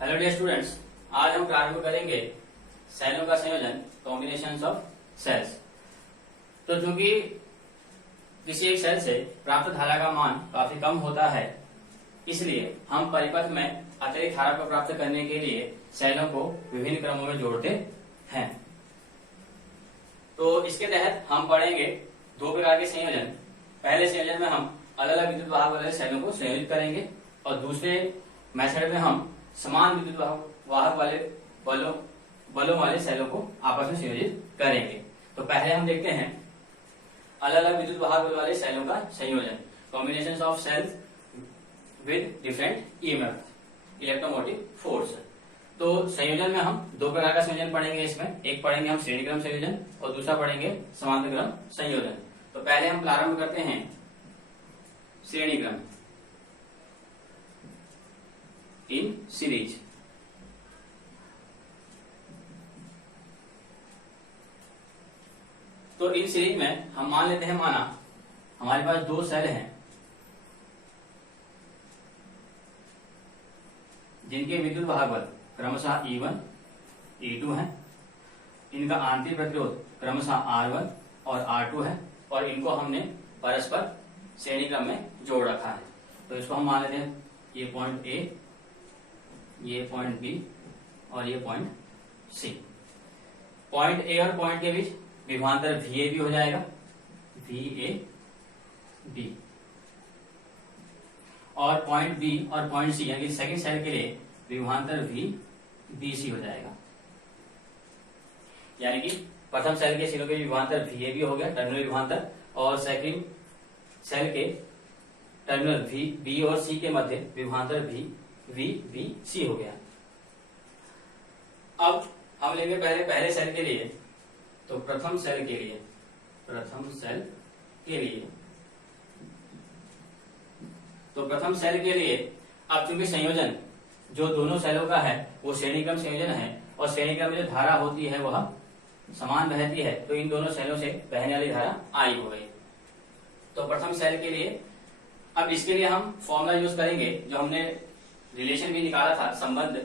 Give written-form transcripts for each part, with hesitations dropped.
Hello dear students, आज हम प्रारंभ करेंगे सेलों का संयोजन, कॉम्बिनेशंस ऑफ सेल्स। तो चूंकि किसी एक सेल से प्राप्त धारा का मान काफी कम होता है, इसलिए हम परिपथ में अतिरिक्त धारा को प्राप्त करने के लिए सेलों को विभिन्न क्रमों में जोड़ते हैं। तो इसके तहत हम पढ़ेंगे दो प्रकार के संयोजन। पहले संयोजन में हम अलग अलग विद्युत वाहक वाले सेलों को संयोजित करेंगे और दूसरे मेथड में हम समान विद्युत वाहक वाले बलों वाले सेलों को आपस में संयोजित करेंगे। तो पहले हम देखते हैं अलग अलग विद्युत वाहक बल वाले सेलों का संयोजन, combination of cells with different EMF, electromotive force. तो संयोजन में हम दो प्रकार का संयोजन पढ़ेंगे। इसमें एक पढ़ेंगे हम श्रेणी क्रम संयोजन और दूसरा पढ़ेंगे समांतर क्रम संयोजन। तो पहले हम प्रारंभ करते हैं श्रेणी क्रम, इन सीरीज। तो इन सीरीज में हम मान लेते हैं, माना हमारे पास दो सेल हैं जिनके विद्युत वाहक बल क्रमशः E1 E2 है, इनका आंतरिक प्रतिरोध क्रमशः R1 और R2 है और इनको हमने परस्पर श्रेणी क्रम में जोड़ रखा है। तो इसको हम मान लेते हैं ये पॉइंट A, ये पॉइंट B और ये पॉइंट C। पॉइंट A और पॉइंट के बीच विभवांतर VAB हो जाएगा, VAB। और पॉइंट B और पॉइंट C यानी सेकंड सेल के लिए विभवांतर VBC हो जाएगा। यानी कि प्रथम सेल के सिरों के विभवांतर VAB हो गया, टर्मिनल विभवांतर, और सेकंड सेल के टर्मिनल B और C के मध्य विभवांतर VBC हो गया। अब हम लेंगे पहले सेल के लिए। तो प्रथम सेल के लिए अब चूंकि संयोजन जो दोनों सेलों का है वो श्रेणी क्रम संयोजन है और श्रेणी क्रम में जो धारा होती है वह समान बहती है, तो इन दोनों सेलों से बहने वाली धारा I हो गई। तो प्रथम सेल के लिए अब इसके लिए हम फॉर्मूला यूज करेंगे जो हमने रिलेशन भी निकाला था, संबंध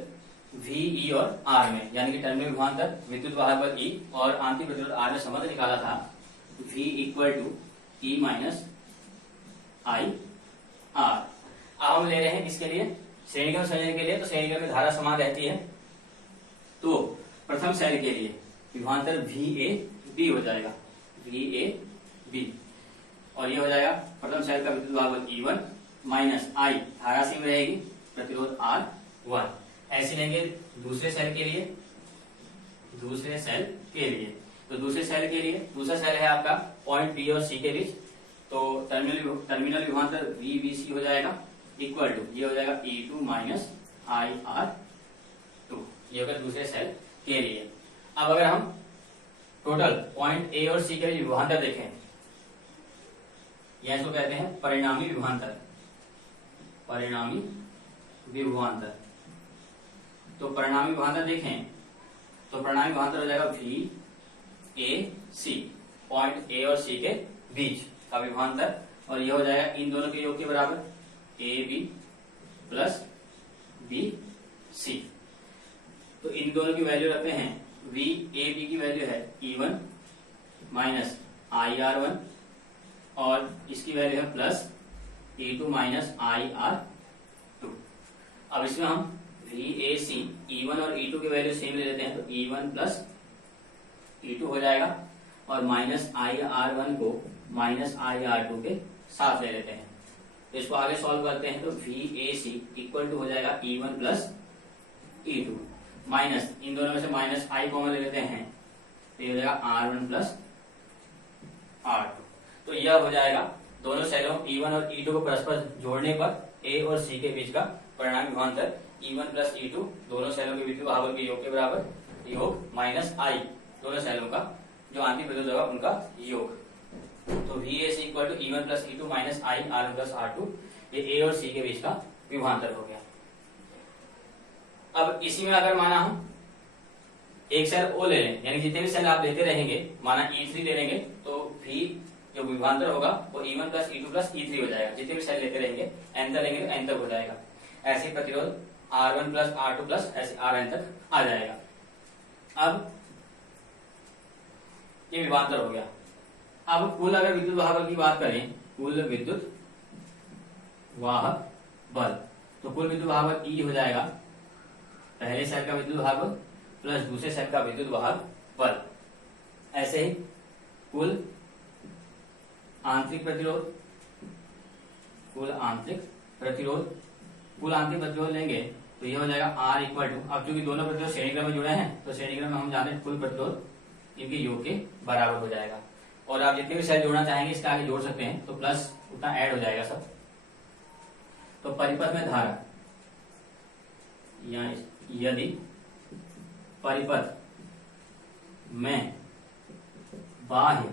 VE और R में, यानी कि टर्मिनल विभवांतर विद्युत वाहक बल E और आंतरिक प्रतिरोध R में संबंध निकाला था V equal to E minus I R। अब हम ले रहे हैं इसके लिए श्रेणी क्रम संयोजन के लिए। तो श्रेणी क्रम में धारा समान रहती है, तो प्रथम सेल के लिए विभवांतर VAB हो जाएगा, VAB, और ये हो जाएगा प्रथम सेल का विद्युत वाहक बल E1 माइनस I, धारा सीम रहेगी, प्रतिरोध R1। ऐसे लेंगे दूसरे सेल के लिए। तो दूसरे सेल के लिए दूसरा सेल है आपका पॉइंट B और C के बीच, तो टर्मिनल विभवांतर VBC हो जाएगा, इक्वल टू ये हो जाएगा E2 माइनस IR2। ये होगा दूसरे सेल के लिए। अब अगर हम टोटल पॉइंट A और C के लिए विभवांतर देखें, यह इसको कहते हैं परिणामी विभवांतर। तो परिणामी विभवांतर देखें तो परिणामी विभवांतर हो जाएगा VAC, पॉइंट A और C के बीच का विभवांतर, और यह हो जाएगा इन दोनों के योग के बराबर AB प्लस BC। तो इन दोनों की वैल्यू रखते हैं, VAB की वैल्यू है E1 माइनस IR1 और इसकी वैल्यू है प्लस E2 माइनस IR2। अब इसमें हम VAC E1 और E2 की वैल्यू सेम ले लेते हैं, तो E1 प्लस E2 हो जाएगा और माइनस IR1 को माइनस IR2 के साथ ले लेते हैं। तो इसको आगे सॉल्व करते हैं, तो VAC इक्वल टू हो जाएगा E1 प्लस E2 माइनस इन दोनों में से माइनस I कॉमन ले लेते हैं, तो ये हो जाएगा R1 प्लस R2। तो यह हो जाएगा दोनों सेलों E1 और E2 को परस्पर जोड़ने पर A और C के बीच का परिणामी विभवांतर E1 प्लस E2, दोनों सेलों के विद्युत वाहक बल के योग के बराबर, योग माइनस I, दोनों सेलों का जो आंतरिक प्रतिरोध होगा उनका योग। तो VAC equal to E1 plus E2 minus I R1 प्लस R2, ये A और C के बीच का विभवांतर हो गया। अब इसी में अगर माना हम एक सेल O ले लें, यानी जितने भी सेल आप लेते रहेंगे, माना E3 ले लेंगे, तो V जो विभवांतर होगा वो E1 plus E2 plus E3 हो जाएगा। जितने भी सेल लेते रहेंगे, n तक लेंगे तो n तक हो जाएगा। ऐसे प्रतिरोध R1 प्लस R2 प्लस ऐसे Rn तक आ जाएगा। अब ये विभवांतर हो गया। अब कुल अगर विद्युत वाहक बल की बात करें, कुल विद्युत वाहक बल, तो कुल विद्युत वाहक बल E हो जाएगा पहले सेल का विद्युत वाहक बल प्लस दूसरे सेल का विद्युत वाहक बल। ऐसे ही कुल आंतरिक प्रतिरोध, कुल आंतरिक प्रतिरोध लेंगे तो ये हो जाएगा R इक्वल टू, अब चूंकि दोनों प्रतिरोध श्रेणीक्रम में जुड़े हैं तो श्रेणीक्रम में हम जानते हैं कुल प्रतिरोध इनके योग के बराबर हो जाएगा। और आप जितने भी सेल जोड़ना चाहेंगे इसके आगे जोड़ सकते हैं, तो प्लस उतना ऐड हो जाएगा सब। तो परिपथ में धारा, या यदि परिपथ में बाह्य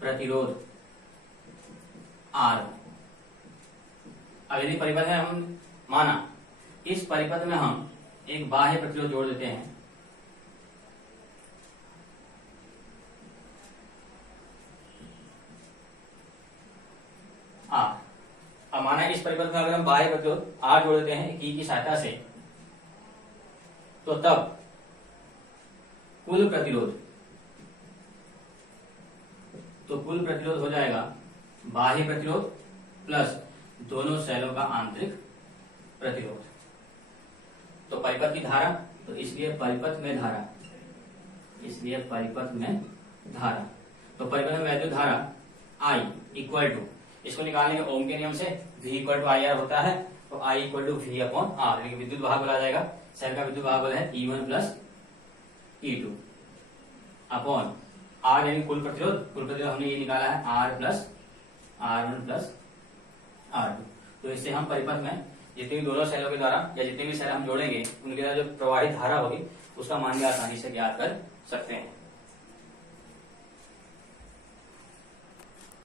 प्रतिरोध R, अब यदि परिपथ में हम माना इस परिपथ में हम एक बाह्य प्रतिरोध जोड़ देते हैं, अब माना इस परिपथ में अगर हम बाह्य प्रतिरोध R जोड़ देते हैं की सहायता से, तो तब कुल प्रतिरोध हो जाएगा बाह्य प्रतिरोध प्लस दोनों सेलों का आंतरिक प्रतिरोध। तो परिपथ की धारा, तो इसलिए परिपथ में धारा, तो परिपथ में वैद्युत धारा I इक्वल टू, इसको निकालने के ओम के नियम से V इक्वल टू IR होता है, तो I equal to V upon R, यानी विद्युत वाहक बल आ जाएगा, सेल का विद्युत वाहक बल है E1 plus E2 upon R यानी कुल प्रतिरोध हमने ये निकाला है R प्लस R1 प्लस R2। तो इससे हम परिपथ में जितने भी दोनों सेलों के द्वारा या जितने भी सेल हम जोड़ेंगे उनके द्वारा जो प्रवाहित धारा होगी उसका मान भी आसानी से ज्ञात कर सकते हैं।